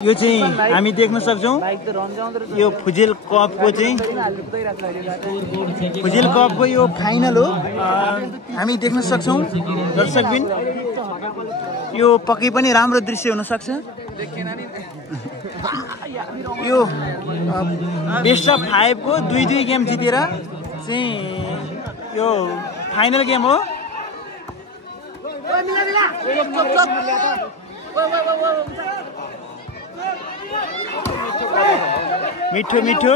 यो चाहिँ हामी देख्न सक्छौं यो फुजेल कपको चाहिँ फुजेल कपको यो फाइनल हो हामी देख्न सक्छौं दर्शकबिन यो पक्कै पनि राम्रो दृश्य हुन सक्छ यो बेस्ट अफ 5 को 2-2 गेम जितेर चाहिँ यो फाइनल गेम हो मिठो मिठो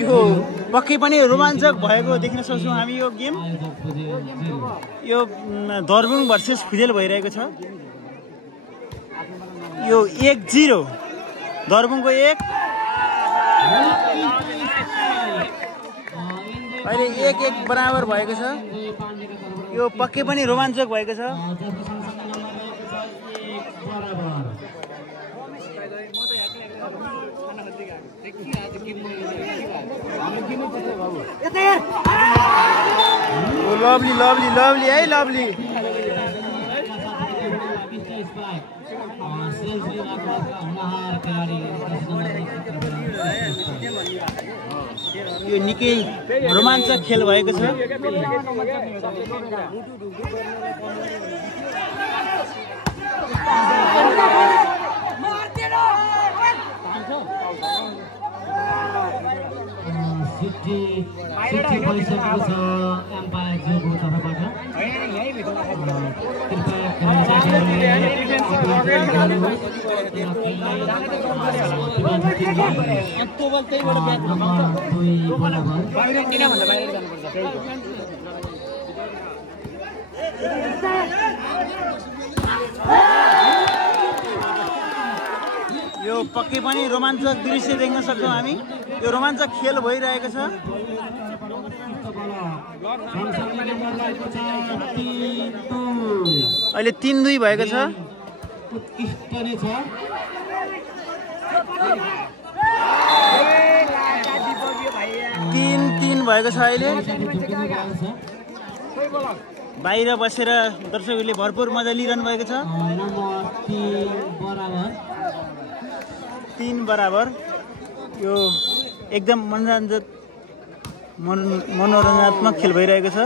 यो पक्कै पनि रोमाञ्चक भएको देख्न सक्छौं हामी यो गेम यो दरबुङ भर्सेस फुजेल भइरहेको छ यो 1-0 दरबुङको 1 अहिले 1-1 बराबर भएको छ यो पक्कै पनि रोमाञ्चक भएको छ लवली लवली लवली है लवली यो निकै रोमाञ्चक खेल भएको छ यो पक्कै पनि रोमाञ्चक दृश्य देख्न सक्छौं हामी यो रोमाञ्चक खेल भइरहेको छ अहिले 3-2 भएको छ 3-3 भएको छ अहिले बाहिर बसेर दर्शकहरूले भरपुर मजा लिइरहनु भएको छ 3 बराबर यो एकदम मनोरञ्जनात्मक खेल भइरहेको छ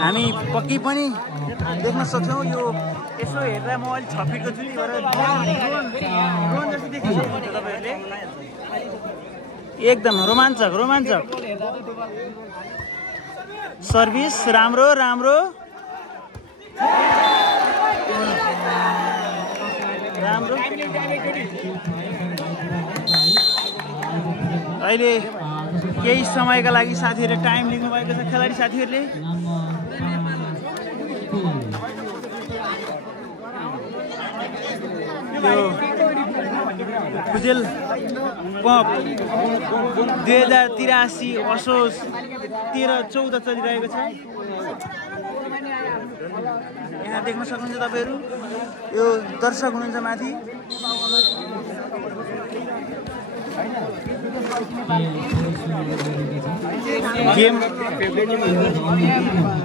हामी पक्कै पनि देख्न सक्छौं यो यसो हेर्दा म अलि 6 फिटको जुली भएर ड्रोन जस्तो देख्न सक्नुहुन्छ तपाईहरुले एकदम रोमाञ्चक रोमाञ्चक सर्भिस राम्रो राम्रो राम्रो अहिले केही समयका लागि साथीहरुले टाइम लिनु भएको छ खेलाडी साथीहरुले यो फुजेल कप 2083 असोज 13-14 चलिरहेको छ यहाँ देख्न सक्नुहुन्छ तपाईहरु यो दर्शक हुनुहुन्छ माथि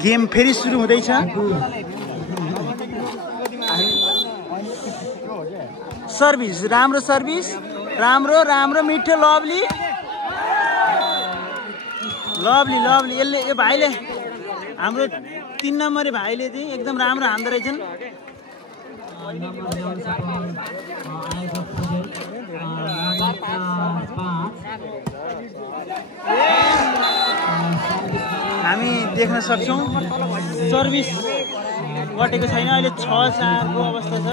गेम फेरि सुरु हुँदैछ सर्भिस राम्रो राम्रो राम्रो मिठो लवली लवली लवली यसले यो भाइले हाम्रो 3 नम्बरे भाइले चाहिँ एकदम राम्रो हान्दै रहेछन् हामी देख्न सक्छौं सर्भिस गटेको छैन अहिले 6-4 को अवस्था छ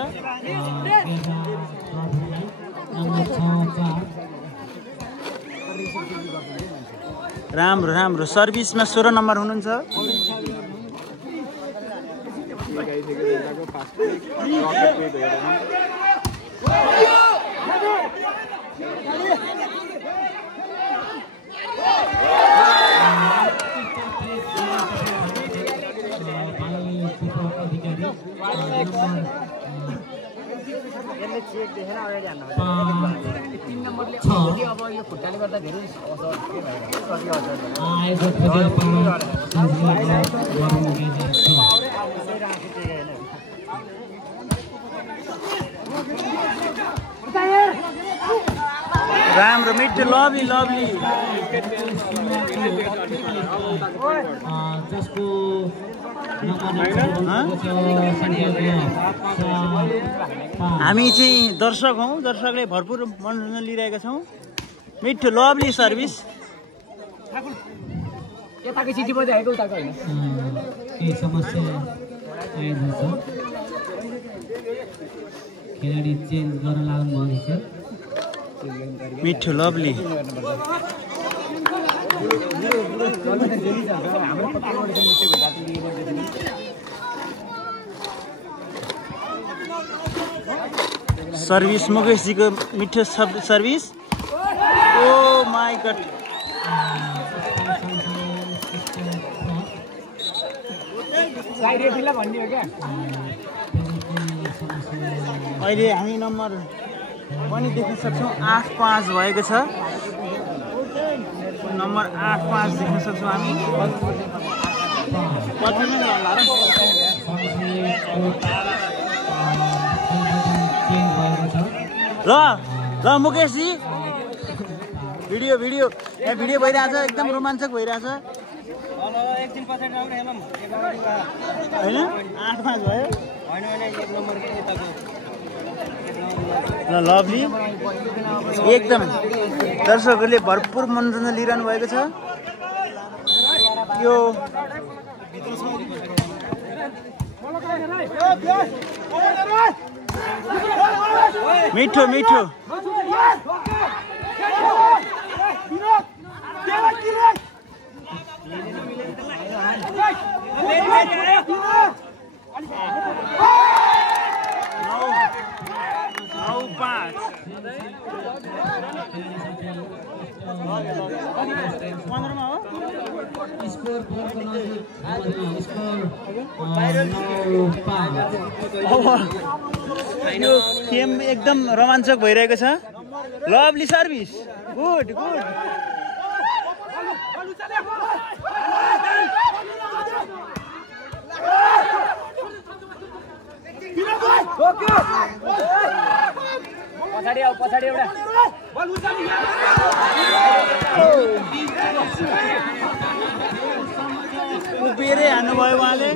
राम्रो राम्रो सर्भिसमा 16 नम्बर हुनुहुन्छ राम्रो मिठो लभली लभली हामी चाहिँ दर्शक हौँ दर्शकले भरपुर मनोरञ्जन लिइरहेका छौँ मिठो लभली सर्भिस खेलाडी चेन्ज गर्न लाग्नु भएको छ मिठो लभली सर्भिस मुकेशजीको मिठो सर्भिस ओ माई गड अहिले हामी नम्बर पनि देख्न सक्छौँ 8-5 भएको छ नम्बर 8-5 देख्न सक्छौँ हामी ल ल मुकेशजी भिडियो यहाँ भिडियो भइरहेछ एकदम रोमाञ्चक भइरहेछ होइन 8-5 भयो ल लभली एकदम दर्शकहरूले भरपुर मनोरञ्जन लिइरहनु भएको छ यो मिठो मिठो यो गेम एकदम रोमाञ्चक भइरहेको छ लभली सर्भिस गुड गुड पछाडि एउटा उभिएरै हान्नुभयो उहाँले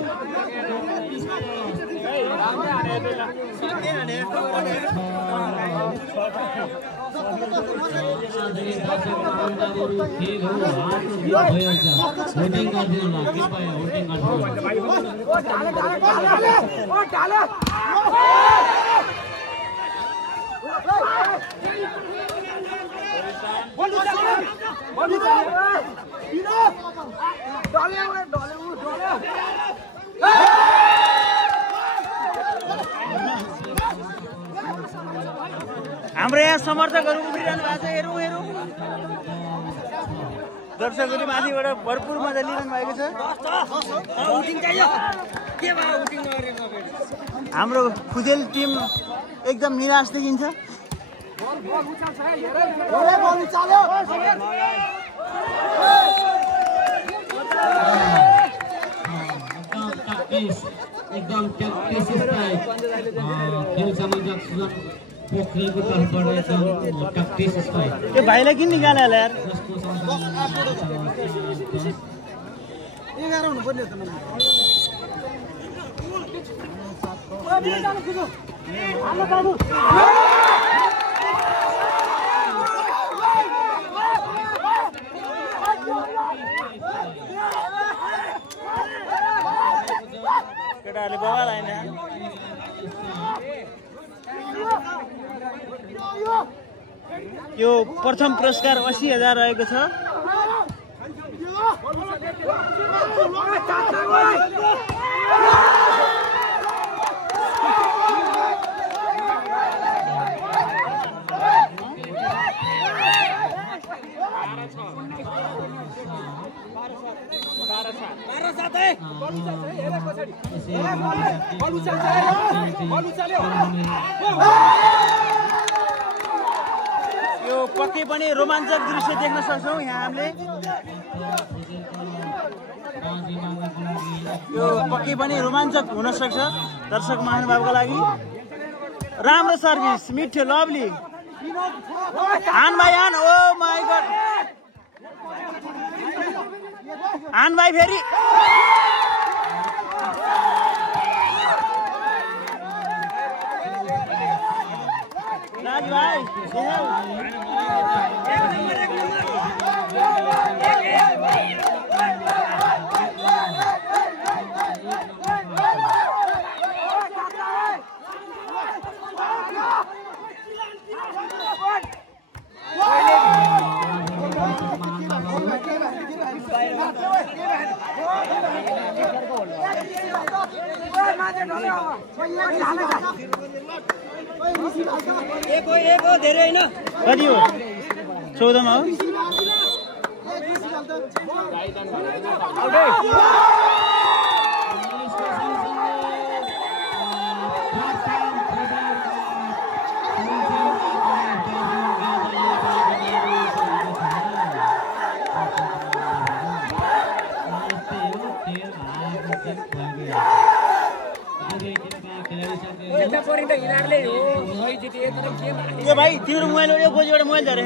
हाम्रो यहाँ समर्थकहरू उभिरहनु भएको छ हेरौँ हेरौँ दर्शकहरू माथिबाट भरपुर मजा लिइरहनु भएको छ हाम्रो खुदेल टिम एकदम निराश देखिन्छ एकदम खेल संयोजक पोखरीको तर्फबाट एकदम टक्टिस स्ट्राइक त्यो भाइलाई किन निकाल्यो होला यार 11 हुनु पर्ने केटाहरूले बवाल आएन यो प्रथम पुरस्कार 80,000 रहेको छ यो पक्कै पनि रोमाञ्चक दृश्य देख्न सक्छौँ यहाँ हामीले। यो पक्कै पनि रोमाञ्चक हुन सक्छ दर्शक महानुभावको लागि। राम्रो सर्भिस, मिठो, लभली। हान भाइ हान, ओ माई गॉड, हान भाइ फेरि। राज भाइ एक हो धेरै होइन कति हो 14 मा हो। ए भाइ तिम्रो मोबाइल यो गोजीबाट मोबाइल झरे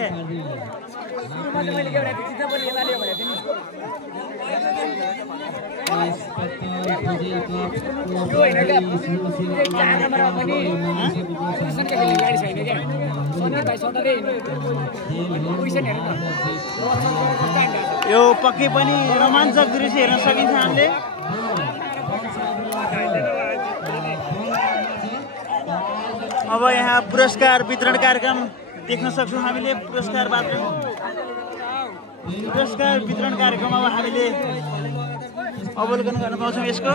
यो पक्कै पनि रोमाञ्चक दृश्य हेर्न सकिन्छ हामीले। अब यहाँ पुरस्कार वितरण कार्यक्रम देख्न सक्छौँ हामीले। पुरस्कार वितरण कार्यक्रम अब हामीले अवलोकन गर्न पाउँछौँ यसको।